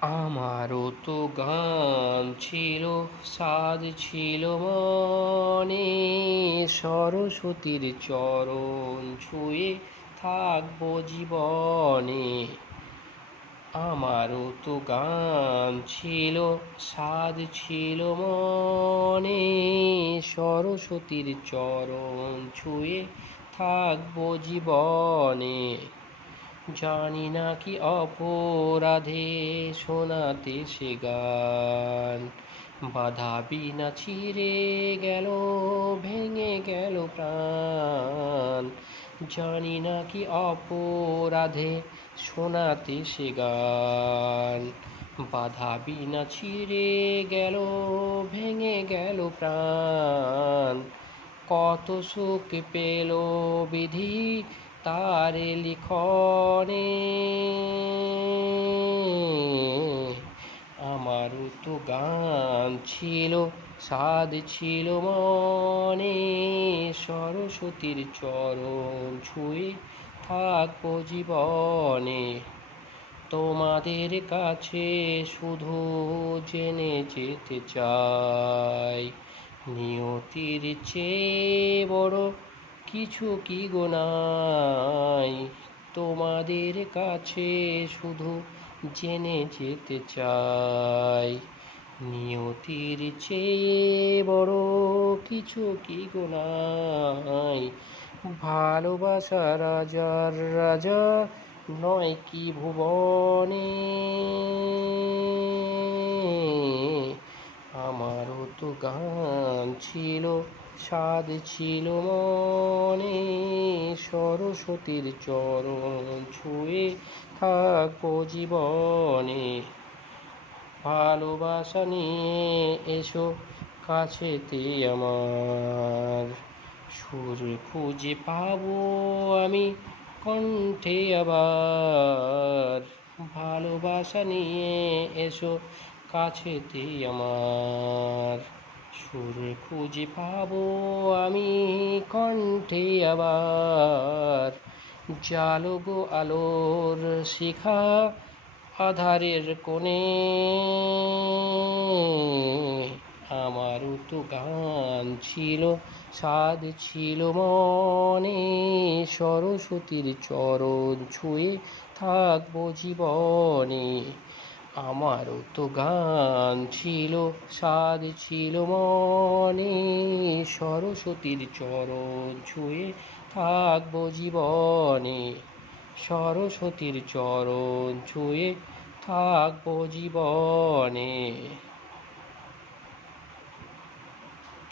আমারও তো গান ছিল, সাধ ছিল মনে, সরস্বতীর চরণ ছুঁয়ে থাকবো জীবনে। আমারও তো গান ছিল, সাধ ছিল মনে, সরস্বতীর চরণ ছুঁয়ে থাকবো জীবনে। জানি না কি অপরাধে শোনাতে সে গান, বাধা বিনা ছিঁড়ে গেল, ভেঙে গেল প্রাণ। জানি না কি অপরাধে শোনাতে সে গান, বাধা বিনা ছিঁড়ে গেল, ভেঙে গেল প্রাণ। কত সুখ পেল বিধি তার লিখনে। আমারও তো গান ছিল, সাধ ছিল মনে, সরস্বতীর চরণ ছুঁয়ে থাকবো জীবনে। তোমাদের কাছে শুধু জেনে যেতে চাই, নিয়তির চেয়ে বড় কিছু কি গো নাই। তোমাদের কাছে শুধু জেনে যেতে চাই, নিয়তির চেয়ে বড় কিছু কি গো নাই। ভালোবাসা রাজার রাজা নয় কি ভুবনে। আমারও তো গান ছিল, সাধ ছিল মনে, সরস্বতীর চরণ ছুঁয়ে থাকবো জীবনে। ভালোবাসা নিয়ে এসো কাছেতে আমার, সুর খুঁজে পাবো আমি কণ্ঠে আবার। ভালোবাসা নিয়ে এসো কাছেতে আমার, সুর খুঁজে পাবো আমি কণ্ঠে আবার। জালো গো আলোর শিখা আধারের কোণে। আমারও তো গান ছিল, সাধ ছিল মনে, সরস্বতীর চরণ ছুঁয়ে থাকবো জীবনে। আমারও তো গান ছিল, সাধ ছিল মনে, সরস্বতীর চরণ ছুঁয়ে থাকবো জীবনে। সরস্বতীর চরণ ছুঁয়ে থাকবো জীবনে।